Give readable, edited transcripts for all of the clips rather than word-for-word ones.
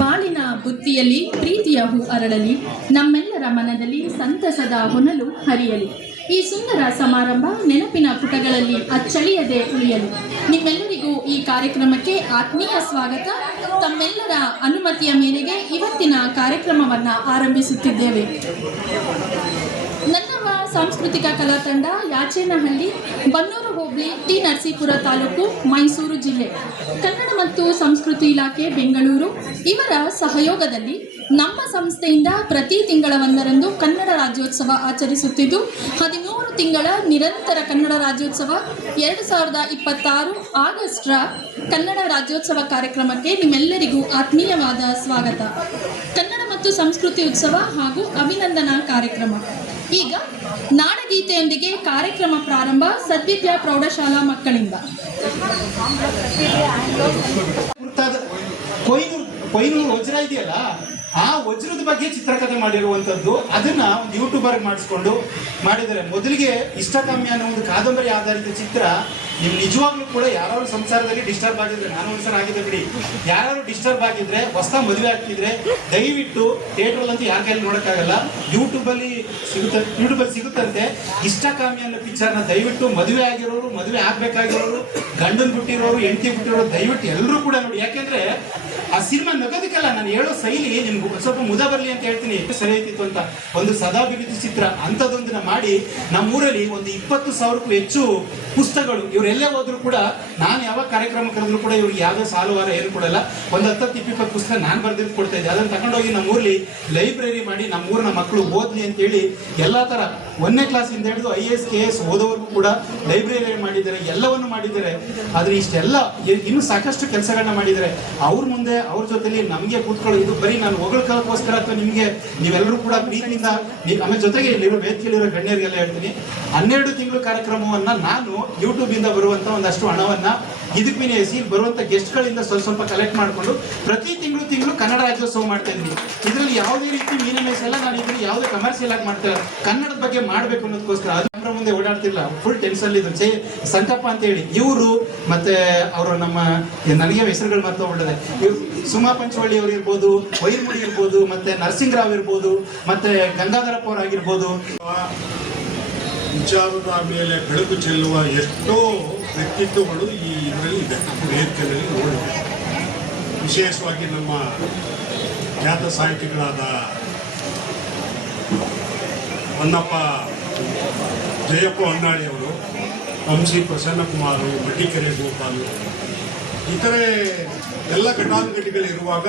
ಬಾಳಿನ ಬುತ್ತಿಯಲ್ಲಿ ಪ್ರೀತಿಯ ಹೂ ಅರಳಲಿ, ನಮ್ಮೆಲ್ಲರ ಮನದಲ್ಲಿ ಸಂತಸದ ಹೊನಲು ಹರಿಯಲಿ. ಈ ಸುಂದರ ಸಮಾರಂಭ ನೆನಪಿನ ಪುಟಗಳಲ್ಲಿ ಅಚ್ಚಳಿಯದೆ ಉಳಿಯಲು. ನಿಮ್ಮೆಲ್ಲರಿಗೂ ಈ ಕಾರ್ಯಕ್ರಮಕ್ಕೆ ಆತ್ಮೀಯ ಸ್ವಾಗತ. ತಮ್ಮೆಲ್ಲರ ಅನುಮತಿಯ ಮೇರೆಗೆ ಇವತ್ತಿನ ಕಾರ್ಯಕ್ರಮವನ್ನು ಆರಂಭಿಸುತ್ತಿದ್ದೇವೆ. ನನ್ನವ ಸಾಂಸ್ಕೃತಿಕ ಕಲಾ ತಂಡ, ಯಾಚೇನಹಳ್ಳಿ, ಬನ್ನೂರು ಹೋಬಳಿ, ಟಿ ನರಸೀಪುರ ತಾಲೂಕು, ಮೈಸೂರು ಜಿಲ್ಲೆ, ಕನ್ನಡ ಮತ್ತು ಸಂಸ್ಕೃತಿ ಇಲಾಖೆ ಬೆಂಗಳೂರು ಇವರ ಸಹಯೋಗದಲ್ಲಿ ನಮ್ಮ ಸಂಸ್ಥೆಯಿಂದ ಪ್ರತಿ ತಿಂಗಳ 1ರಂದು ಕನ್ನಡ ರಾಜ್ಯೋತ್ಸವ ಆಚರಿಸುತ್ತಿದ್ದು, 13 ತಿಂಗಳ ನಿರಂತರ ಕನ್ನಡ ರಾಜ್ಯೋತ್ಸವ 2026 ಆಗಸ್ಟ್ರ ಕನ್ನಡ ರಾಜ್ಯೋತ್ಸವ ಕಾರ್ಯಕ್ರಮಕ್ಕೆ ನಿಮ್ಮೆಲ್ಲರಿಗೂ ಆತ್ಮೀಯವಾದ ಸ್ವಾಗತ. ಕನ್ನಡ ಮತ್ತು ಸಂಸ್ಕೃತಿ ಉತ್ಸವ ಹಾಗೂ ಅಭಿನಂದನಾ ಕಾರ್ಯಕ್ರಮ. ಈಗ ನಾಡಗೀತೆಯೊಂದಿಗೆ ಕಾರ್ಯಕ್ರಮ ಪ್ರಾರಂಭ. ಸದ್ವಿದ್ಯಾ ಪ್ರೌಢಶಾಲಾ ಮಕ್ಕಳಿಂದ ಕೊಯ್ನೂರು ವಜ್ರ ಇದೆಯಲ್ಲ, ಆ ವಜ್ರದ ಬಗ್ಗೆ ಚಿತ್ರಕಥೆ ಮಾಡಿರುವಂಥದ್ದು. ಅದನ್ನ ಒಂದು ಯೂಟ್ಯೂಬರ್ ಮಾಡಿಸ್ಕೊಂಡು ಮಾಡಿದ್ದಾರೆ. ಮೊದಲಿಗೆ ಇಷ್ಟಕಾಮ್ಯ ಅನ್ನೋ ಒಂದು ಕಾದಂಬರಿ ಆಧಾರಿತ ಚಿತ್ರ. ನೀವು ನಿಜವಾಗ್ಲೂ ಕೂಡ ಯಾರು ಸಂಸಾರದಲ್ಲಿ ಡಿಸ್ಟರ್ಬ್ ಆಗಿದ್ರೆ, ನಾನು ಒಂದ್ಸಲ ಆಗಿದೆ ಬಿಡಿ, ಯಾರು ಡಿಸ್ಟರ್ಬ್ ಆಗಿದ್ರೆ, ಹೊಸ ಮದುವೆ ಆಗ್ತಿದ್ರೆ ದಯವಿಟ್ಟು ಥಿಯೇಟ್ರಲ್ಲಿ ಅಂತೂ ಯಾರ ಕೈಯಲ್ಲಿ ನೋಡೋಕ್ಕಾಗಲ್ಲ, ಯೂಟ್ಯೂಬಲ್ಲಿ ಸಿಗುತ್ತಂತೆ. ಇಷ್ಟಕಾಮ್ಯ ಅನ್ನೋ ಪಿಕ್ಚರ್ನ ದಯವಿಟ್ಟು ಮದುವೆ ಆಗಿರೋರು, ಮದುವೆ ಆಗ್ಬೇಕಾಗಿರೋರು, ಗಂಡನ್ ಬಿಟ್ಟಿರೋರು, ಹೆಂಡತಿ ಬಿಟ್ಟಿರೋರು ದಯವಿಟ್ಟು ಎಲ್ಲರೂ ಕೂಡ ನೋಡಿ. ಯಾಕೆಂದ್ರೆ ಆ ಸಿನಿಮಾ ನಗೋದಕ್ಕಲ್ಲ, ನಾನು ಹೇಳೋ ಶೈಲಿ ನಿಮ್ಗೆ ಸ್ವಲ್ಪ ಮುದ ಬರಲಿ ಅಂತ ಹೇಳ್ತೀನಿ. ಸರಿ ಐತಿತ್ತು ಅಂತ ಒಂದು ಸದಾಭಿವೃದ್ಧಿ ಚಿತ್ರ ಅಂಥದ್ದೊಂದನ್ನ ಮಾಡಿ ನಮ್ಮೂರಲ್ಲಿ ಒಂದು 20,000ಕ್ಕೂ ಹೆಚ್ಚು ಪುಸ್ತಕಗಳು. ಇವರೆಲ್ಲೇ ಹೋದ್ರು ಕೂಡ, ನಾನು ಯಾವ ಕಾರ್ಯಕ್ರಮ ಕರೆದ್ರು ಕೂಡ ಇವ್ರಿಗೆ ಯಾವುದೇ ಸಾಲುವಾರ ಏನು ಕೊಡಲ್ಲ. ಒಂದು 10-20 ಪುಸ್ತಕ ನಾನು ಬರೆದಿದ್ದು ಕೊಡ್ತಾ ಇದ್ದೆ. ಅದನ್ನು ತಗೊಂಡೋಗಿ ನಮ್ಮೂರಲ್ಲಿ ಲೈಬ್ರರಿ ಮಾಡಿ ನಮ್ಮೂರಿನ ಮಕ್ಕಳು ಓದ್ಲಿ ಅಂತೇಳಿ ಎಲ್ಲ ಥರ 1ನೇ ಕ್ಲಾಸಿಂದ ಹಿಡಿದು IAS KS ಓದೋವರೆಗೂ ಕೂಡ ಲೈಬ್ರರಿ ಮಾಡಿದ್ದಾರೆ, ಎಲ್ಲವನ್ನು ಮಾಡಿದ್ದಾರೆ. ಆದರೆ ಇಷ್ಟೆಲ್ಲ ಇನ್ನೂ ಸಾಕಷ್ಟು ಕೆಲಸಗಳನ್ನ ಮಾಡಿದ್ದಾರೆ. ಅವ್ರ ಮುಂದೆ ಅವ್ರ ಜೊತೆಲಿ ನಮಗೆ ಕೂತ್ಕೊಳ್ಳೋ ಇದು ಬರೀ ನಾನು ಹೊಗಳಕ್ಕೋಸ್ಕರ ಅಥವಾ ನಿಮಗೆ ನೀವೆಲ್ಲರೂ ಕೂಡ ಪ್ರೀತಿಯಿಂದ ಆಮೇಲೆ ಜೊತೆಗೆ ಇಲ್ಲಿರೋ ವೇದಿಕೆಯಲ್ಲಿರೋ ಗಣ್ಯರಿಗೆಲ್ಲ ಹೇಳ್ತೀನಿ, 12 ತಿಂಗಳು ಕಾರ್ಯಕ್ರಮವನ್ನು ನಾನು ಯೂಟ್ಯೂಬಿಂದ ಬರುವಂಥ ಒಂದಷ್ಟು ಹಣವನ್ನು ಇದಕ್ಕೆ ವಿನಿಯೋಗಿಸಿ ಬರುವಂಥ ಗೆಸ್ಟ್ಗಳಿಂದ ಸ್ವಲ್ಪ ಕಲೆಕ್ಟ್ ಮಾಡಿಕೊಂಡು ಪ್ರತಿ ತಿಂಗಳು ಕನ್ನಡ ರಾಜ್ಯೋತ್ಸವ ಮಾಡ್ತಾ ಇದ್ದೀನಿ. ಇದರಲ್ಲಿ ಯಾವುದೇ ರೀತಿ ಮೀನಿಮೇಸ್ ಎಲ್ಲ ನಾನು ಇದರಲ್ಲಿ ಯಾವುದೇ ಕಮರ್ಷಿಯಲ್ ಆಗಿ ಮಾಡ್ತಿಲ್ಲ, ಕನ್ನಡದ ಬಗ್ಗೆ ಮಾಡಬೇಕು ಅನ್ನೋದಕ್ಕೋಸ್ಕರ. ಅದು ಮುಂದೆ ಓಡಾಡ್ತಿಲ್ಲ, ಫುಲ್ ಟೆನ್ಷನ್ ಇದ್ರು. ಸಂಕಪ್ಪ ಅಂತ ಹೇಳಿ ಇವರು, ಮತ್ತೆ ಅವರು ನಮ್ಮ ನನಗೆ ಹೆಸರುಗಳು ಮರ್ತೋಗ್ಬಿಟ್ಟಿದೆ, ಇವರು ಸುಮಾ ಪಂಚವಳ್ಳಿ ಅವರು ಇರ್ಬೋದು, ವೈರ್ಮುಡಿ ಇರ್ಬೋದು, ಮತ್ತೆ ನರಸಿಂಗರಾವ್ ಇರ್ಬೋದು, ಮತ್ತೆ ಗಂಗಾಧರಪ್ಪ ಅವರು ಆಗಿರ್ಬೋದು. ವಿಚಾರದ ಮೇಲೆ ಬೆಳಕು ಚೆಲ್ಲುವ ಎಷ್ಟೋ ವ್ಯಕ್ತಿತ್ವಗಳು ಈ ಇದರಲ್ಲಿ ಇದೆ, ವೇದಿಕೆಯಲ್ಲಿ ನೋಡಿದೆ. ವಿಶೇಷವಾಗಿ ನಮ್ಮ ಖ್ಯಾತ ಸಾಹಿತಿಗಳಾದ ಹೊನ್ನಪ್ಪ ಜಯಪ್ಪ ಹೊನ್ನಾಳಿಯವರು, ವಂಶಿ ಪ್ರಸನ್ನಕುಮಾರು, ಮಡ್ಡಿಕೆರೆ ಗೋಪಾಲು, ಇತರೆ ಎಲ್ಲ ಘಟಾನುಘಟಿಗಳಿರುವಾಗ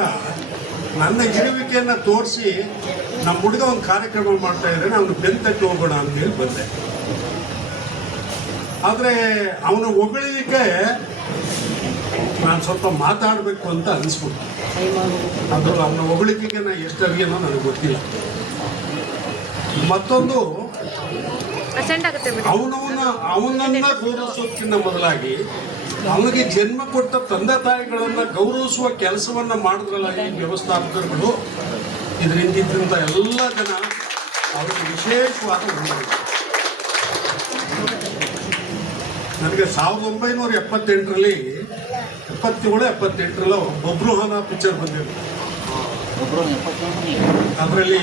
ನನ್ನ ಇರುವಿಕೆಯನ್ನು ತೋರಿಸಿ ನಮ್ಮ ಹುಡುಗ ಒಂದು ಕಾರ್ಯಕ್ರಮ ಮಾಡ್ತಾ ಇದ್ರೆ ಅವನು ಬೆಂತಟ್ಟು ಹೋಗೋಣ ಅಂತೇಳಿ ಬಂದೆ. ಆದರೆ ಅವನು ಹೊಗಳಿಲಿಕ್ಕೆ ನಾನು ಸ್ವಲ್ಪ ಮಾತಾಡಬೇಕು ಅಂತ ಅನಿಸ್ಬಿಟ್ಟು, ಅದು ಅವನ ಹೊಗಳಿಕೆಗೆ ನಾನು ಎಷ್ಟು ಅರಿಗೆನೋ ನನಗೆ ಗೊತ್ತಿಲ್ಲ. ಮತ್ತೊಂದು, ಅವನನ್ನ ಗೌರವಿಸೋದಕ್ಕಿಂತ ಮೊದಲಾಗಿ ಅವನಿಗೆ ಜನ್ಮ ಕೊಟ್ಟ ತಂದೆ ತಾಯಿಗಳನ್ನ ಗೌರವಿಸುವ ಕೆಲಸವನ್ನ ಮಾಡಿದ್ರಲ್ಲ ಈ ವ್ಯವಸ್ಥಾಪಕರುಗಳು, ಇದರಿಂದ ಎಲ್ಲ ಜನ ಅವರಿಗೆ ವಿಶೇಷವಾದ ನನಗೆ 1978ರಲ್ಲಿ 77-78 ಬಬ್ರುಹಾನ ಪಿಕ್ಚರ್ ಬಂದಿತ್ತು. ಅದರಲ್ಲಿ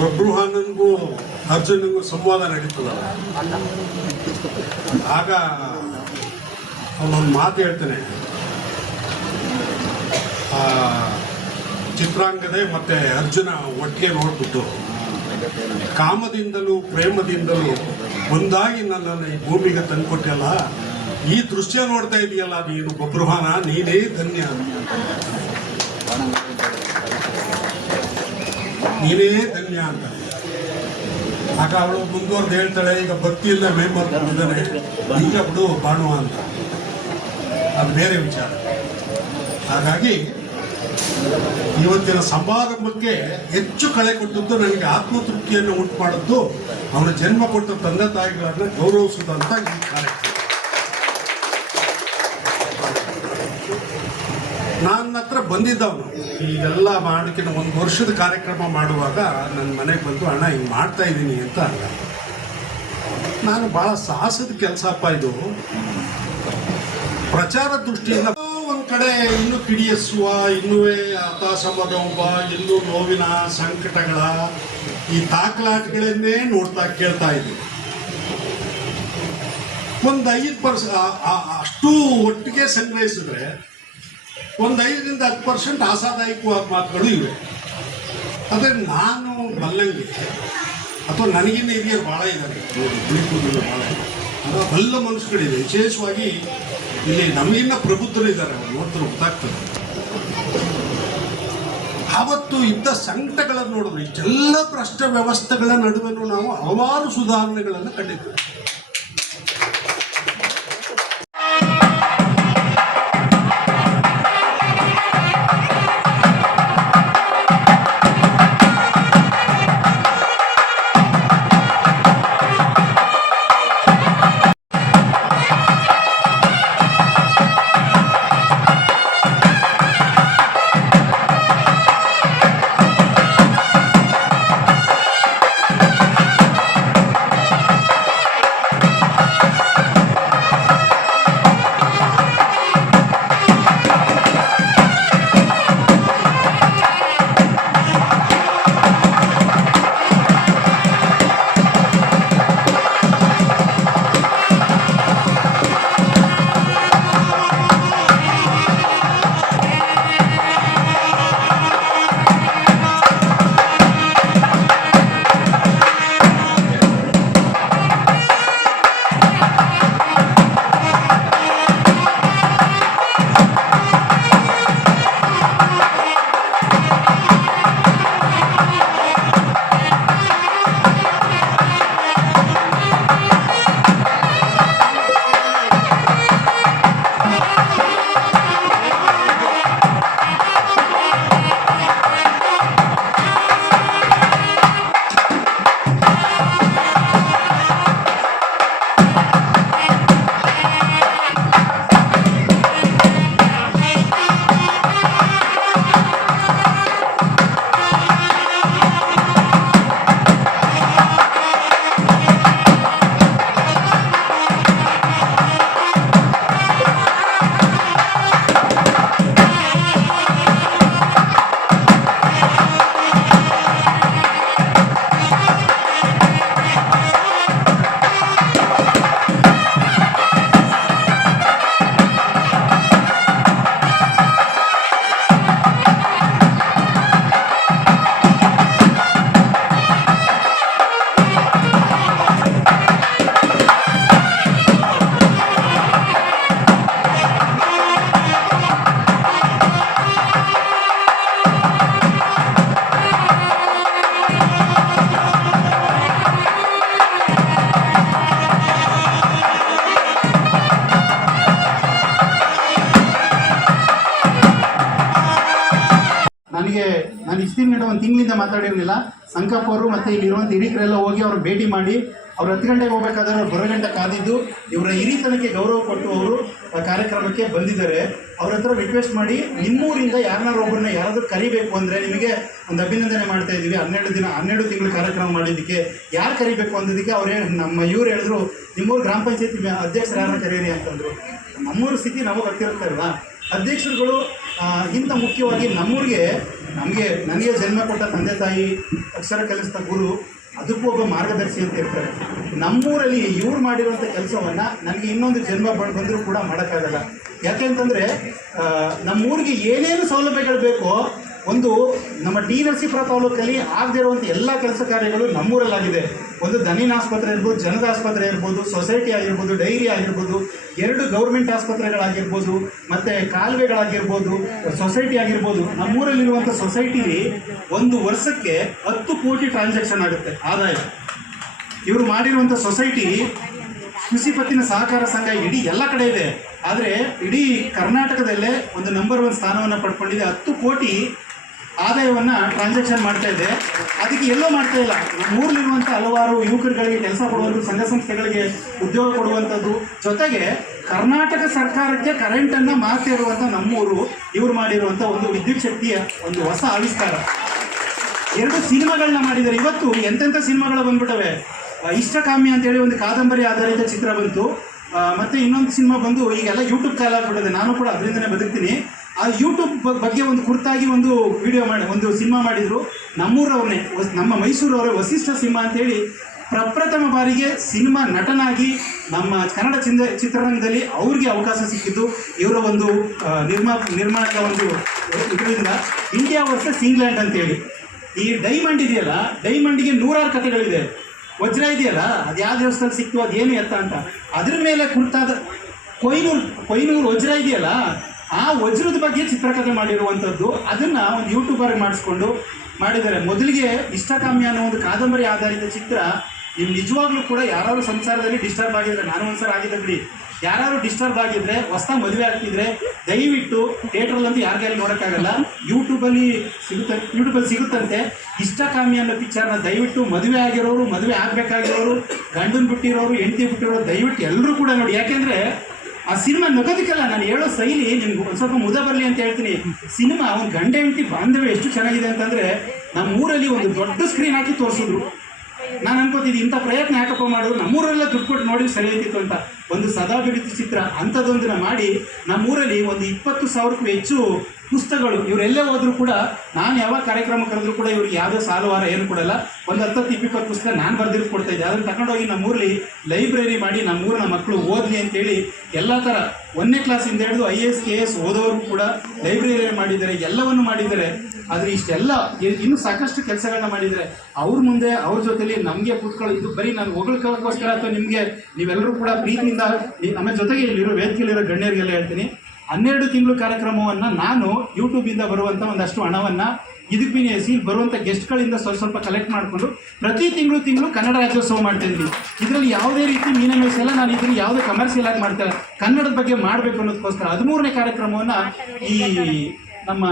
ಬಬ್ರುಹಾನನ್ಗೂ ಅರ್ಜುನ್ಗೂ ಸಂವಾದ ನಡೀತದ. ಆಗ ಅವನೊಂದು ಮಾತು ಹೇಳ್ತಾನೆ, ಚಿತ್ರಾಂಗದೆ ಮತ್ತು ಅರ್ಜುನ ಒಟ್ಟಿಗೆ ನೋಡ್ಬಿಟ್ಟು, ಕಾಮದಿಂದಲೂ ಪ್ರೇಮದಿಂದಲೂ ಒಂದಾಗಿ ನನ್ನನ್ನು ಈ ಭೂಮಿಗೆ ತಂದುಕೊಟ್ಟಲ್ಲ, ಈ ದೃಶ್ಯ ನೋಡ್ತಾ ಇದೆಯಲ್ಲ ನೀನು ಬಬ್ರುಹಾನ, ನೀನೇ ಧನ್ಯ, ನೀನೇ ಧನ್ಯ ಅಂತ. ಆಗ ಅವಳು ಮುಂದುವರೆದು ಹೇಳ್ತಾಳೆ, ಈಗ ಭಕ್ತಿಯಿಂದ ಮೇಲ್ಬರ್ತಿದ್ದಾನೆ, ಈಗ ಬಿಡು ಬಾಣುವ ಅಂತ. ಅದು ಬೇರೆ ವಿಚಾರ. ಹಾಗಾಗಿ ಇವತ್ತಿನ ಸಮಾರಂಭಕ್ಕೆ ಹೆಚ್ಚು ಕಳೆ ಕೊಟ್ಟದ್ದು, ನನಗೆ ಆತ್ಮತೃಪ್ತಿಯನ್ನು ಉಂಟು ಮಾಡಿದ್ದು ಅವನ ಜನ್ಮ ಕೊಟ್ಟ ತಂದೆ ತಾಯಿಗಳನ್ನ ಗೌರವಿಸುವುದಂತ ಈ ಕಾರ್ಯಕ್ರಮ. ನನ್ನ ಹತ್ರ ಬಂದಿದ್ದವನು ಇದೆಲ್ಲ ಮಾಡೋಕ್ಕಿಂತ 1 ವರ್ಷದ ಕಾರ್ಯಕ್ರಮ ಮಾಡುವಾಗ ನನ್ನ ಮನೆಗೆ ಬಂದು, ಅಣ್ಣ ಹಿಂಗೆ ಮಾಡ್ತಾ ಇದ್ದೀನಿ ಅಂತ ಅಂದ. ನಾನು ಭಾಳ ಸಾಹಸದ ಕೆಲಸಪ್ಪ ಇದು. ಪ್ರಚಾರ ದೃಷ್ಟಿಯಿಂದ ಒಂದು ಕಡೆ ಇನ್ನೂ ಕಿಡಿಯಿಸುವ, ಇನ್ನೂ ಹತಾಶಮನೋಭ, ಇನ್ನೂ ನೋವಿನ ಸಂಕಟಗಳ ಈ ತಾಕಲಾಟಗಳನ್ನೇ ನೋಡ್ತಾ ಕೇಳ್ತಾ ಇದ್ದೀನಿ. ಒಂದು 5% ಅಷ್ಟು ಒಟ್ಟಿಗೆ ಸಂಗ್ರಹಿಸಿದ್ರೆ ಒಂದು 5ರಿಂದ 10% ಆಶಾದಾಯಕವಾದ ಮಾತುಗಳು ಇವೆ. ಆದರೆ ನಾನು ಬಲ್ಲಂಗೆ ಅಥವಾ ನನಗಿನ್ನ ಹಿರಿಯರು ಭಾಳ ಇದ್ದಾರೆ, ಬಿಳಿಕೂದಲು ಭಾಳ ಅಥವಾ ಬಲ್ಲ ಮನುಷ್ಯಗಳಿದೆ. ವಿಶೇಷವಾಗಿ ಇಲ್ಲಿ ನಮಗಿನ್ನ ಪ್ರಬುದ್ಧರು ಇದ್ದಾರೆ, ಅವ್ರು ನೋಡ್ತಾರೆ ಗೊತ್ತಾಗ್ತದೆ. ಆವತ್ತು ಇದ್ದ ಸಂಕಟಗಳನ್ನು ನೋಡಿದ್ರು. ಇಷ್ಟೆಲ್ಲ ಭ್ರಷ್ಟ ವ್ಯವಸ್ಥೆಗಳ ನಡುವೆನೂ ನಾವು ಹಲವಾರು ಸುಧಾರಣೆಗಳನ್ನು ಕಂಡಿದ್ದೇವೆ. ನಾನು ಇಷ್ಟಿನ 1 ತಿಂಗಳಿಂದ ಮಾತಾಡಿರಲಿಲ್ಲ. ಸಂಕಪ್ಪ ಅವರು ಮತ್ತು ಇಲ್ಲಿರುವಂಥ ಹಿರಿಕರೆಲ್ಲ ಹೋಗಿ ಅವ್ರು ಭೇಟಿ ಮಾಡಿ, ಅವ್ರು 10 ಗಂಟೆಗೆ ಹೋಗ್ಬೇಕಾದ್ರೆ ಅವ್ರು ಬರೋ ಗಂಟೆ ಕಾದಿದ್ದು ಇವರ ಹಿರಿತನಕ್ಕೆ ಗೌರವ ಕೊಟ್ಟು ಅವರು ಕಾರ್ಯಕ್ರಮಕ್ಕೆ ಬಂದಿದ್ದಾರೆ. ಅವ್ರ ಹತ್ರ ರಿಕ್ವೆಸ್ಟ್ ಮಾಡಿ, ನಿಮ್ಮೂರಿಂದ ಒಬ್ಬರನ್ನ ಯಾರಾದರೂ ಕರಿಬೇಕು ಅಂದರೆ ನಿಮಗೆ ಒಂದು ಅಭಿನಂದನೆ ಮಾಡ್ತಾ ಇದ್ದೀವಿ. 12 ತಿಂಗಳು ಕಾರ್ಯಕ್ರಮ ಮಾಡಿದ್ದಕ್ಕೆ ಯಾರು ಕರಿಬೇಕು ಅಂದಿದ್ದಕ್ಕೆ ಅವರೇ ಇವ್ರು ಹೇಳಿದ್ರು, ನಿಮ್ಮೂರು ಗ್ರಾಮ ಪಂಚಾಯತಿ ಅಧ್ಯಕ್ಷರು ಯಾರನ್ನ ಕರೀರಿ ಅಂತಂದರು. ನಮ್ಮೂರ ಸ್ಥಿತಿ ನಮಗೆ ಗೊತ್ತಿರುತ್ತಲ್ವ, ಅಧ್ಯಕ್ಷರುಗಳು ಇಂಥ ಮುಖ್ಯವಾಗಿ ನಮ್ಮೂರಿಗೆ ನನಗೆ ಜನ್ಮ ಕೊಟ್ಟ ತಂದೆ ತಾಯಿ, ಅಕ್ಷರ ಕಲಿಸಿದ ಗುರು, ಅದಕ್ಕೂ ಒಬ್ಬ ಮಾರ್ಗದರ್ಶಿ ಅಂತ ಇರ್ತಾರೆ. ನಮ್ಮೂರಲ್ಲಿ ಇವ್ರು ಮಾಡಿರುವಂಥ ಕೆಲಸವನ್ನು ನನಗೆ ಇನ್ನೊಂದು ಜನ್ಮ ಬಂದರೂ ಕೂಡ ಮಾಡೋಕ್ಕಾಗಲ್ಲ. ಯಾಕೆ ಅಂತಂದರೆ ನಮ್ಮೂರಿಗೆ ಏನೇನು ಸೌಲಭ್ಯಗಳು ಬೇಕೋ, ಒಂದು ನಮ್ಮ ಟಿ ನರಸೀಪುರ ತಾಲೂಕಲ್ಲಿ ಆಗದೇ ಇರುವಂಥ ಎಲ್ಲ ಕೆಲಸ ಕಾರ್ಯಗಳು ನಮ್ಮೂರಲ್ಲಾಗಿದೆ. ಒಂದು ದನಿನ ಆಸ್ಪತ್ರೆ ಇರ್ಬೋದು, ಜನದ ಆಸ್ಪತ್ರೆ ಇರ್ಬೋದು, ಸೊಸೈಟಿ ಆಗಿರ್ಬೋದು, ಡೈರಿ ಆಗಿರ್ಬೋದು, 2 ಗೌರ್ಮೆಂಟ್ ಆಸ್ಪತ್ರೆಗಳಾಗಿರ್ಬೋದು, ಮತ್ತು ಕಾಲುವೆಗಳಾಗಿರ್ಬೋದು, ಸೊಸೈಟಿ ಆಗಿರ್ಬೋದು. ನಮ್ಮೂರಲ್ಲಿರುವಂಥ ಸೊಸೈಟಿಲಿ ಒಂದು ವರ್ಷಕ್ಕೆ 10 ಕೋಟಿ ಟ್ರಾನ್ಸಾಕ್ಷನ್ ಆಗುತ್ತೆ ಆದಾಯ. ಇವರು ಮಾಡಿರುವಂಥ ಸೊಸೈಟಿ ಕೃಷಿ ಪತ್ತಿನ ಸಹಕಾರ ಸಂಘ ಇಡೀ ಎಲ್ಲ ಕಡೆ ಇದೆ. ಆದರೆ ಇಡೀ ಕರ್ನಾಟಕದಲ್ಲೇ ಒಂದು ನಂಬರ್ 1 ಸ್ಥಾನವನ್ನು ಪಡ್ಕೊಂಡಿದೆ. 10 ಕೋಟಿ ಆದಾಯವನ್ನು ಟ್ರಾನ್ಸಾಕ್ಷನ್ ಮಾಡ್ತಾ ಇದೆ. ಅದಕ್ಕೆ ಎಲ್ಲೋ ಮಾಡ್ತಾ ಇಲ್ಲ. ನಮ್ಮೂರಲ್ಲಿರುವಂಥ ಹಲವಾರು ಯುವಕರುಗಳಿಗೆ ಕೆಲಸ ಕೊಡುವಂಥ ಸಂಘ ಸಂಸ್ಥೆಗಳಿಗೆ ಉದ್ಯೋಗ ಕೊಡುವಂಥದ್ದು, ಜೊತೆಗೆ ಕರ್ನಾಟಕ ಸರ್ಕಾರಕ್ಕೆ ಕರೆಂಟನ್ನು ಮಾರ್ತಾ ಇರುವಂಥ ನಮ್ಮೂರು ಇವರು ಮಾಡಿರುವಂಥ ಒಂದು ವಿದ್ಯುತ್ ಶಕ್ತಿಯ ಒಂದು ಹೊಸ ಆವಿಷ್ಕಾರ. 2 ಸಿನಿಮಾಗಳನ್ನ ಮಾಡಿದ್ದಾರೆ. ಇವತ್ತು ಎಂತೆಂಥ ಸಿನಿಮಾಗಳು ಬಂದ್ಬಿಟ್ಟವೆ. ಇಷ್ಟಕಾಮ್ಯ ಅಂತೇಳಿ ಒಂದು ಕಾದಂಬರಿ ಆಧಾರಿತ ಚಿತ್ರ ಬಂತು. ಮತ್ತು ಇನ್ನೊಂದು ಸಿನಿಮಾ ಬಂದು ಈಗೆಲ್ಲ ಯೂಟ್ಯೂಬ್ ಕಾಲ ಆಗ್ಬಿಟ್ಟಿದೆ. ನಾನು ಕೂಡ ಅದರಿಂದನೇ ಬದುಕ್ತೀನಿ. ಆ ಯೂಟ್ಯೂಬ್ ಬಗ್ಗೆ ಒಂದು ಕುರಿತಾಗಿ ಒಂದು ವಿಡಿಯೋ ಒಂದು ಸಿನಿಮಾ ಮಾಡಿದರು. ನಮ್ಮೂರವ್ರನ್ನೇ, ನಮ್ಮ ಮೈಸೂರವರೇ ವಸಿಷ್ಠ ಸಿಂಹ ಅಂತೇಳಿ ಪ್ರಪ್ರಥಮ ಬಾರಿಗೆ ಸಿನಿಮಾ ನಟನಾಗಿ ನಮ್ಮ ಕನ್ನಡ ಚಿತ್ರರಂಗದಲ್ಲಿ ಅವ್ರಿಗೆ ಅವಕಾಶ ಸಿಕ್ಕಿದ್ದು ಇವರ ಒಂದು ನಿರ್ಮಾಣದ ಒಂದು ಇದರಿಂದ ಇಂಡಿಯಾ ವರ್ಸಸ್ ಇಂಗ್ಲೆಂಡ್ ಅಂತೇಳಿ. ಈ ಡೈಮಂಡ್ ಇದೆಯಲ್ಲ, ಡೈಮಂಡಿಗೆ 100 ಕಥೆಗಳಿದೆ. ವಜ್ರ ಇದೆಯಲ್ಲ, ಅದು ಯಾವ ದೇವಸ್ಥಾನದಲ್ಲಿ ಸಿಕ್ತು, ಅದೇನು ಎತ್ತ ಅಂತ ಅದ್ರ ಮೇಲೆ ಕುರಿತಾದ ಕೊಯ್ನೂರು ವಜ್ರ ಇದೆಯಲ್ಲ, ಆ ವಜ್ರದ ಬಗ್ಗೆ ಚಿತ್ರಕಥೆ ಮಾಡಿರುವಂಥದ್ದು. ಅದನ್ನು ಒಂದು ಯೂಟ್ಯೂಬರ್ಗೆ ಮಾಡಿಸ್ಕೊಂಡು ಮಾಡಿದ್ದಾರೆ. ಮೊದಲಿಗೆ ಇಷ್ಟಕಾಮ್ಯ ಅನ್ನೋ ಒಂದು ಕಾದಂಬರಿ ಆಧಾರಿತ ಚಿತ್ರ. ನೀವು ನಿಜವಾಗ್ಲೂ ಕೂಡ ಯಾರಾದ್ರು ಸಂಸಾರದಲ್ಲಿ ಡಿಸ್ಟರ್ಬ್ ಆಗಿದ್ರೆ, ನಾನು ಒಂದ್ಸಲ ಆಗಿದೆ ಬಿಡಿ, ಯಾರು ಡಿಸ್ಟರ್ಬ್ ಆಗಿದ್ರೆ, ಹೊಸ್ದಾಗಿ ಮದುವೆ ಆಗ್ತಿದ್ರೆ ದಯವಿಟ್ಟು ಥಿಯೇಟ್ರಲ್ಲಂತೂ ಯಾರಿಗೆಲ್ಲ ನೋಡೋಕ್ಕಾಗಲ್ಲ, ಯೂಟ್ಯೂಬಲ್ಲಿ ಸಿಗುತ್ತಂತೆ. ಇಷ್ಟಕಾಮ್ಯ ಅನ್ನೋ ಪಿಕ್ಚರ್ನ ದಯವಿಟ್ಟು ಮದುವೆ ಆಗಿರೋರು, ಮದುವೆ ಆಗಬೇಕಾಗಿರೋರು, ಗಂಡನ ಬಿಟ್ಟಿರೋರು, ಹೆಂಡತಿ ಬಿಟ್ಟಿರೋರು ದಯವಿಟ್ಟು ಎಲ್ಲರೂ ಕೂಡ ನೋಡಿ. ಯಾಕೆಂದರೆ ಆ ಸಿನಿಮಾ ನಗೋದಕ್ಕಲ್ಲ, ನಾನು ಹೇಳೋ ಶೈಲಿ ನಿಮ್ಗೆ ಒಂದು ಸ್ವಲ್ಪ ಮುದ ಬರಲಿ ಅಂತ ಹೇಳ್ತೀನಿ. ಸಿನಿಮಾ ಒಂದು ಗಂಡ ಹೆಂಡತಿ ಬಾಂಧವ್ಯ ಎಷ್ಟು ಚೆನ್ನಾಗಿದೆ ಅಂತಂದರೆ, ನಮ್ಮ ಊರಲ್ಲಿ ಒಂದು ದೊಡ್ಡ ಸ್ಕ್ರೀನ್ ಹಾಕಿ ತೋರಿಸಿದ್ರು. ನಾನು ಅನ್ಕೋತಿದ್ದೆ ಇಂಥ ಪ್ರಯತ್ನ ಯಾಕಪ್ಪ ಮಾಡೋದು, ನಮ್ಮೂರೆಲ್ಲ ದುಡ್ಡು ಕೊಟ್ಟು ನೋಡಿ ಸರಿ ಹೋಯ್ತಿತ್ತು ಅಂತ. ಒಂದು ಸದಾಭಿವೃದ್ಧಿ ಚಿತ್ರ ಅಂಥದ್ದೊಂದನ್ನ ಮಾಡಿ ನಮ್ಮೂರಲ್ಲಿ ಒಂದು 20,000ಕ್ಕೂ ಹೆಚ್ಚು ಪುಸ್ತಕಗಳು. ಇವರೆಲ್ಲೇ ಹೋದರೂ ಕೂಡ, ನಾನು ಯಾವಾಗ ಕಾರ್ಯಕ್ರಮ ಕರೆದ್ರು ಕೂಡ ಇವ್ರಿಗೆ ಯಾವುದೋ ಸಾಲವಾರ ಏನು ಕೊಡಲ್ಲ, ಒಂದು 10-20 ಪುಸ್ತಕ ನಾನು ಬರೆದಿದ್ದು ಕೊಡ್ತಾಯಿದ್ದೆ. ಅದನ್ನು ತಗೊಂಡೋಗಿ ನಮ್ಮೂರಲ್ಲಿ ಲೈಬ್ರರಿ ಮಾಡಿ ನಮ್ಮೂರಿನ ಮಕ್ಕಳು ಓದಲಿ ಅಂತೇಳಿ ಎಲ್ಲ ಥರ 1ನೇ ಕ್ಲಾಸಿಂದ ಹಿಡಿದು IAS KS ಓದೋರು ಕೂಡ ಲೈಬ್ರರಿ ಮಾಡಿದ್ದಾರೆ, ಎಲ್ಲವನ್ನು ಮಾಡಿದ್ದಾರೆ. ಆದರೆ ಇಷ್ಟೆಲ್ಲ ಇನ್ನೂ ಸಾಕಷ್ಟು ಕೆಲಸಗಳನ್ನ ಮಾಡಿದ್ದಾರೆ. ಅವ್ರ ಮುಂದೆ ಅವ್ರ ಜೊತೆಲಿ ನಮಗೆ ಕೂತ್ಕೊಳ್ಳೋ ಇದು ಬರೀ ನಾನು ಹೊಗಳಕ್ಕೋಸ್ಕರ ಅಥವಾ ನಿಮಗೆ ನೀವೆಲ್ಲರೂ ಕೂಡ ಪ್ರೀತಿಯಿಂದ ನಮ್ಮ ಜೊತೆಗೆ ಇಲ್ಲಿರೋ ವೇದಿಕೆಯಲ್ಲಿರೋ ಗಣ್ಯರಿಗೆಲ್ಲ ಹೇಳ್ತೀನಿ, 12 ತಿಂಗಳು ಕಾರ್ಯಕ್ರಮವನ್ನು ನಾನು ಯೂಟ್ಯೂಬಿಂದ ಬರುವಂಥ ಒಂದಷ್ಟು ಹಣವನ್ನು ಇದಕ್ಕೆ ಬಿನಿಯಿಸಿ ಬರುವಂಥ ಗೆಸ್ಟ್ಗಳಿಂದ ಸ್ವಲ್ಪ ಕಲೆಕ್ಟ್ ಮಾಡಿಕೊಂಡು ಪ್ರತಿ ತಿಂಗಳು ಕನ್ನಡ ರಾಜ್ಯೋತ್ಸವ ಮಾಡ್ತಾಯಿದ್ದೀನಿ. ಇದರಲ್ಲಿ ಯಾವುದೇ ರೀತಿ ಮೀನಮೇಷ ಎಲ್ಲ, ನಾನು ಇದನ್ನು ಯಾವುದೇ ಕಮರ್ಷಿಯಲ್ ಆಗಿ ಮಾಡ್ತಾರೆ, ಕನ್ನಡದ ಬಗ್ಗೆ ಮಾಡಬೇಕು ಅನ್ನೋದಕ್ಕೋಸ್ಕರ 13ನೇ ಕಾರ್ಯಕ್ರಮವನ್ನು ಈ ನಮ್ಮ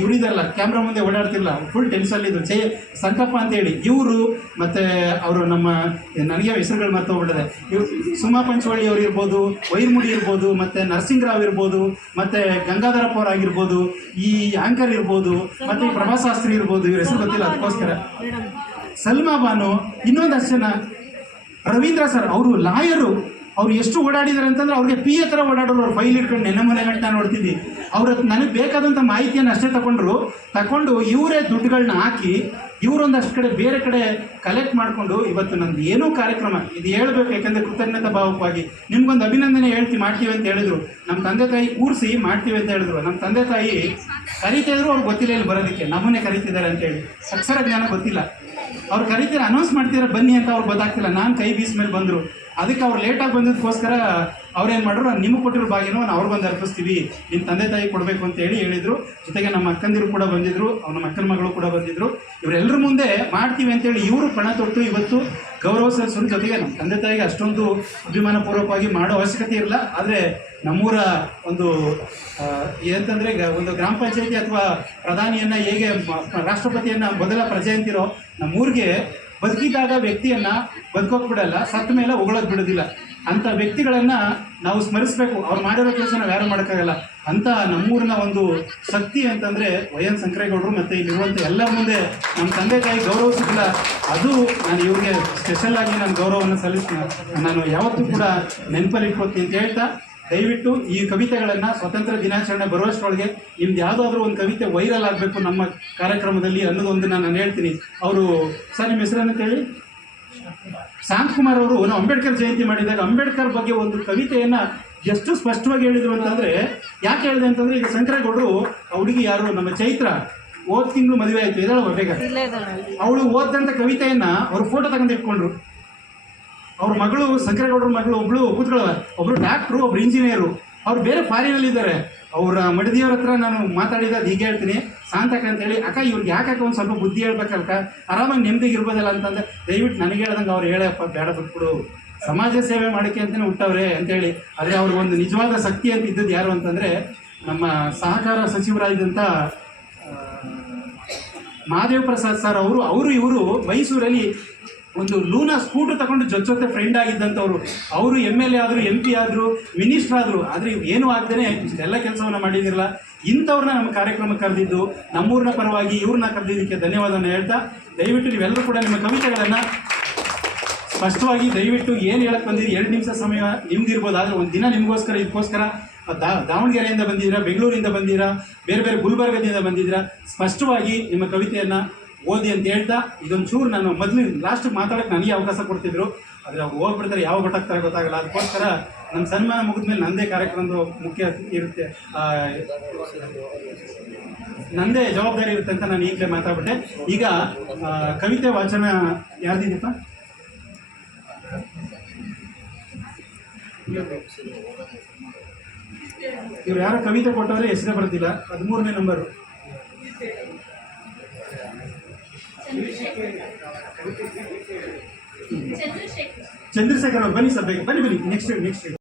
ಇವರಿದಾರಲ್ಲ ಕ್ಯಾಮ್ರಾ ಮುಂದೆ ಓಡಾಡ್ತಿರಲ್ಲ, ಫುಲ್ ಟೆನ್ಸಲ್ಲಿದ್ದರು, ಸಂಕಪ್ಪ ಅಂತೇಳಿ ಇವರು, ಮತ್ತು ಅವರು ನಮ್ಮ ನನಗೆ ಹೆಸರುಗಳು ಮರ್ತೋಗ್ಬಿಟ್ಟಿದೆ, ಇವರು ಸುಮಾ ಪಂಚವಳ್ಳಿ ಅವರು ಇರ್ಬೋದು, ವೈರ್ಮುಡಿ ಇರ್ಬೋದು, ಮತ್ತು ನರಸಿಂಗರಾವ್ ಇರ್ಬೋದು, ಮತ್ತು ಗಂಗಾಧರಪ್ಪ ಅವ್ರು ಆಗಿರ್ಬೋದು, ಈ ಆಂಕರ್ ಇರ್ಬೋದು, ಮತ್ತು ಈ ಪ್ರಭಾಶಾಸ್ತ್ರಿ ಇರ್ಬೋದು, ಇವ್ರ ಹೆಸರು ಗೊತ್ತಿಲ್ಲ ಅದಕ್ಕೋಸ್ಕರ, ಸಲ್ಮಾ ಬಾನು, ಇನ್ನೊಂದಷ್ಟು ಜನ, ರವೀಂದ್ರ ಸರ್ ಅವರು ಲಾಯರು. ಅವ್ರು ಎಷ್ಟು ಓಡಾಡಿದ್ದಾರೆ ಅಂತಂದ್ರೆ ಅವ್ರಿಗೆ PA ಥರ ಓಡಾಡೋರು. ಅವ್ರು ಫೈಲ್ ಇಟ್ಕೊಂಡು ನೆನ್ನೆ ಮನೆ ಗಂಟೆ ನಾನು ನೋಡ್ತಿದ್ವಿ. ಅವ್ರ ನನಗೆ ಬೇಕಾದಂಥ ಮಾಹಿತಿಯನ್ನು ಅಷ್ಟೇ ತಗೊಂಡು ಇವರೇ ದುಡ್ಡುಗಳನ್ನ ಹಾಕಿ ಇವರೊಂದಷ್ಟು ಕಡೆ ಬೇರೆ ಕಡೆ ಕಲೆಕ್ಟ್ ಮಾಡಿಕೊಂಡು ಇವತ್ತು ನಂದು ಏನೋ ಕಾರ್ಯಕ್ರಮ ಇದು ಹೇಳಬೇಕು. ಯಾಕೆಂದರೆ ಕೃತಜ್ಞತಾ ಭಾವಕವಾಗಿ ನಿಮ್ಗೊಂದು ಅಭಿನಂದನೆ ಮಾಡ್ತೀವಿ ಅಂತ ಹೇಳಿದ್ರು. ನಮ್ಮ ತಂದೆ ತಾಯಿ ಕೂರಿಸಿ ಮಾಡ್ತೀವಿ ಅಂತ ಹೇಳಿದ್ರು. ನಮ್ಮ ತಂದೆ ತಾಯಿ ಕರೀತಾ ಇದ್ರು, ಅವ್ರಿಗೆ ಗೊತ್ತಿಲ್ಲ ಇಲ್ಲಿ ಬರೋದಕ್ಕೆ, ನಮ್ಮನ್ನೇ ಕರೀತಿದ್ದಾರೆ ಅಂತೇಳಿ. ಅಕ್ಷರ ಜ್ಞಾನ ಗೊತ್ತಿಲ್ಲ. ಅವ್ರು ಕರೀತಾರೆ, ಅನೌನ್ಸ್ ಮಾಡ್ತೀರಾ ಬನ್ನಿ ಅಂತ ಅವ್ರಿಗೆ ಗೊತ್ತಾಗ್ತಿಲ್ಲ. ನಾನು ಕೈ ಬೀಸ್ ಮೇಲೆ ಬಂದರು. ಅದಕ್ಕೆ ಅವ್ರು ಲೇಟಾಗಿ ಬಂದಿದ್ದಕ್ಕೋಸ್ಕರ ಅವ್ರೇನು ಮಾಡಿದ್ರು, ನಿಮಗೆ ಕೊಟ್ಟಿರೋ ಭಾಗ್ಯನೂ ಅವ್ರಿಗೊಂದು ಅರ್ಪಿಸ್ತೀವಿ, ನಿಮ್ಮ ತಂದೆ ತಾಯಿ ಕೊಡಬೇಕು ಅಂತ ಹೇಳಿದರು. ಜೊತೆಗೆ ನಮ್ಮ ಅಕ್ಕಂದಿರು ಕೂಡ ಬಂದಿದ್ದರು, ನಮ್ಮ ಅಕ್ಕನ ಮಗಳು ಕೂಡ ಬಂದಿದ್ದರು. ಇವರೆಲ್ಲರ ಮುಂದೆ ಮಾಡ್ತೀವಿ ಅಂತೇಳಿ ಇವರು ಪಣ ತೊಟ್ಟು ಇವತ್ತು ಗೌರವ ಸಲ್ಲಿಸೋದ್ರ ಜೊತೆಗೆ ನಮ್ಮ ತಂದೆ ತಾಯಿಗೆ ಅಷ್ಟೊಂದು ಅಭಿಮಾನಪೂರ್ವಕವಾಗಿ ಮಾಡೋ ಅವಶ್ಯಕತೆ ಇರಲ್ಲ. ಆದರೆ ನಮ್ಮೂರ ಒಂದು ಏನಂತಂದರೆ ಒಂದು ಗ್ರಾಮ ಪಂಚಾಯತಿ ಅಥವಾ ಪ್ರಧಾನಿಯನ್ನು ಹೇಗೆ ರಾಷ್ಟ್ರಪತಿಯನ್ನು ಮೊದಲ ಪ್ರಜೆ ಅಂತಿರೋ, ನಮ್ಮೂರಿಗೆ ಬದುಕಿದಾಗ ವ್ಯಕ್ತಿಯನ್ನು ಬದುಕೋಕೆ ಬಿಡಲ್ಲ, ಸತ್ತ ಮೇಲೆ ಹೊಗಳೋಕೆ ಬಿಡೋದಿಲ್ಲ. ಅಂಥ ವ್ಯಕ್ತಿಗಳನ್ನು ನಾವು ಸ್ಮರಿಸಬೇಕು. ಅವ್ರು ಮಾಡಿರೋ ಕೆಲಸ ನಾವು ಯಾರು ಮಾಡೋಕ್ಕಾಗಲ್ಲ. ಅಂಥ ನಮ್ಮೂರಿನ ಒಂದು ಶಕ್ತಿ ಅಂತಂದರೆ YN ಶಂಕರೇಗೌಡರು. ಮತ್ತು ಇಲ್ಲಿರುವಂಥ ಎಲ್ಲರ ಮುಂದೆ ನಮ್ಮ ತಂದೆ ತಾಯಿ ಗೌರವಿಸಿಲ್ಲ, ಅದು ನಾನು ಇವ್ರಿಗೆ ಸ್ಪೆಷಲ್ಲಾಗಿ ನಾನು ಗೌರವವನ್ನು ಸಲ್ಲಿಸ್ತೀನಿ. ನಾನು ಯಾವತ್ತೂ ಕೂಡ ನೆನಪಲ್ಲಿ ಇಟ್ಕೊತೀನಿ ಅಂತ ಹೇಳ್ತಾ, ದಯವಿಟ್ಟು ಈ ಕವಿತೆಗಳನ್ನು ಸ್ವಾತಂತ್ರ್ಯ ದಿನಾಚರಣೆ ಬರುವಷ್ಟರೊಳಗೆ ನಿಮ್ದು ಯಾವುದಾದ್ರೂ ಒಂದು ಕವಿತೆ ವೈರಲ್ ಆಗಬೇಕು ನಮ್ಮ ಕಾರ್ಯಕ್ರಮದಲ್ಲಿ ಅನ್ನೋದೊಂದನ್ನು ನಾನು ಹೇಳ್ತೀನಿ. ಅವರು ಸರ್ ನಿಮ್ಮ ಹೆಸರನ್ನು ಹೇಳಿ, ಶಾಂತಕುಮಾರ್ ಅವರು ನಾವು ಅಂಬೇಡ್ಕರ್ ಜಯಂತಿ ಮಾಡಿದಾಗ ಅಂಬೇಡ್ಕರ್ ಬಗ್ಗೆ ಒಂದು ಕವಿತೆಯನ್ನು ಎಷ್ಟು ಸ್ಪಷ್ಟವಾಗಿ ಹೇಳಿದರು ಅಂತಂದರೆ, ಯಾಕೆ ಹೇಳಿದೆ ಅಂತಂದರೆ, ಈಗ ಶಂಕರೇಗೌಡರು ಹುಡುಗಿ ಯಾರು ನಮ್ಮ ಚೈತ್ರ ಹೋದ ತಿಂಗಳು ಮದುವೆ ಆಯಿತು, ಇದಳ ಬೇಗ ಅವಳು ಓದಂಥ ಕವಿತೆಯನ್ನು ಅವರು ಫೋಟೋ ತಗೊಂಡು ಇಟ್ಕೊಂಡ್ರು. ಅವ್ರ ಮಗಳು ಶಂಕರೇಗೌಡರ ಮಗಳು ಒಬ್ಬಳು ಕೂತ್ಕೊಳ್ಳ, ಒಬ್ಬರು ಡಾಕ್ಟ್ರು, ಒಬ್ರು ಇಂಜಿನಿಯರು, ಅವ್ರು ಬೇರೆ ಫಾರಿನಲ್ಲಿದ್ದಾರೆ. ಅವರ ಮಡದಿಯವ್ರ ಹತ್ರ ನಾನು ಮಾತಾಡಿದ್ದು ಹೀಗೆ ಹೇಳ್ತೀನಿ, ಶಾಂತಕ ಅಂತೇಳಿ, ಅಕ್ಕ ಇವ್ರಿಗೆ ಯಾಕೆ ಒಂದು ಸ್ವಲ್ಪ ಬುದ್ಧಿ ಹೇಳ್ಬೇಕಲ್ಕ, ಆರಾಮಾಗಿ ನೆಮ್ಮದಿಗೆ ಇರ್ಬೋದಲ್ಲ ಅಂತಂದ್ರೆ, ದಯವಿಟ್ಟು ನನಗೆ ಹೇಳ್ದಂಗೆ ಅವ್ರು ಹೇಳಪ್ಪ ಬೇಡ ಬಿಟ್ಬಿಡು, ಸಮಾಜ ಸೇವೆ ಮಾಡೋಕ್ಕೆ ಅಂತಲೇ ಹುಟ್ಟವ್ರೆ ಅಂತೇಳಿ. ಆದರೆ ಅವ್ರಿಗೆ ಒಂದು ನಿಜವಾದ ಶಕ್ತಿ ಅಂತ ಇದ್ದದ್ದು ಯಾರು ಅಂತಂದರೆ ನಮ್ಮ ಸಹಕಾರ ಸಚಿವರಾಗಿದ್ದಂಥ ಮಹಾದೇವ್ ಪ್ರಸಾದ್ ಸರ್ ಅವರು ಇವರು ಮೈಸೂರಲ್ಲಿ ಒಂದು ಲೂನಾ ಸ್ಕೂಟರ್ ತಗೊಂಡು ಜೊತೆ ಫ್ರೆಂಡ್ ಆಗಿದ್ದಂಥವ್ರು. ಅವರು MLA ಆದರು, MP ಆದರು, ಮಿನಿಸ್ಟರ್ ಆದರು. ಆದರೆ ಏನೂ ಆಗದೇ ಇಷ್ಟೆಲ್ಲ ಕೆಲಸವನ್ನು ಮಾಡಿದಿರಲ್ಲ. ಇಂಥವ್ರನ್ನ ನಮ್ಮ ಕಾರ್ಯಕ್ರಮಕ್ಕೆ ಕರೆದಿದ್ದು, ನಮ್ಮೂರಿನ ಪರವಾಗಿ ಇವ್ರನ್ನ ಕರೆದಿದ್ದಕ್ಕೆ ಧನ್ಯವಾದವನ್ನು ಹೇಳ್ತಾ, ದಯವಿಟ್ಟು ನೀವೆಲ್ಲರೂ ಕೂಡ ನಿಮ್ಮ ಕವಿತೆಗಳನ್ನು ಸ್ಪಷ್ಟವಾಗಿ ದಯವಿಟ್ಟು ಏನು ಹೇಳಕ್ಕೆ ಬಂದಿರಿ, 2 ನಿಮಿಷ ಸಮಯ ನಿಮ್ದಿರ್ಬೋದು. ಆದರೆ ಒಂದು ದಿನ ನಿಮಗೋಸ್ಕರ ಇದಕ್ಕೋಸ್ಕರ ದಾವಣಗೆರೆಯಿಂದ ಬಂದಿದ್ದೀರಾ, ಬೆಂಗಳೂರಿಂದ ಬಂದಿದ್ದೀರಾ, ಬೇರೆ ಬೇರೆ ಗುಲ್ಬರ್ಗದಿಂದ ಬಂದಿದ್ದೀರಾ, ಸ್ಪಷ್ಟವಾಗಿ ನಿಮ್ಮ ಕವಿತೆಯನ್ನು ಓದಿ ಅಂತ ಹೇಳ್ತಾ, ಇದೊಂದು ಚೂರು ನಾನು ಮೊದಲು ಲಾಸ್ಟಿಗೆ ಮಾತಾಡೋಕ್ಕೆ ನನಗೆ ಅವಕಾಶ ಕೊಡ್ತಿದ್ರು. ಆದರೆ ಅವ್ರು ಹೋಗ್ಬಿಡ್ತಾರೆ, ಯಾವ ಗೊತ್ತಾಗ್ತಾರೆ ಗೊತ್ತಾಗಲ್ಲ. ಅದಕ್ಕೋಸ್ಕರ ನಮ್ಮ ಸನ್ಮಾನ ಮುಗಿದ್ಮೇಲೆ ನನ್ನದೇ ಕಾರ್ಯಕ್ರಮದ ಮುಖ್ಯ ಇರುತ್ತೆ, ನನ್ನದೇ ಜವಾಬ್ದಾರಿ ಇರುತ್ತೆ ಅಂತ ನಾನು ಈಗಲೇ ಮಾತಾಡ್ಬಿಟ್ಟೆ. ಈಗ ಕವಿತೆ ವಾಚನ ಯಾರ್ದಿದೀಪ? ಇವ್ರು ಯಾರೋ ಕವಿತೆ ಕೊಟ್ಟವ್ರೆ, ಹೆಸರೇ ಬರ್ತಿಲ್ಲ. 13ನೇ ನಂಬರು ಚಂದ್ರಶೇಖರ್ ಅವ್ರು. ಬನ್ನಿ ಸರ್, ಬೇಗ ಬನ್ನಿ. ನೆಕ್ಸ್ಟ್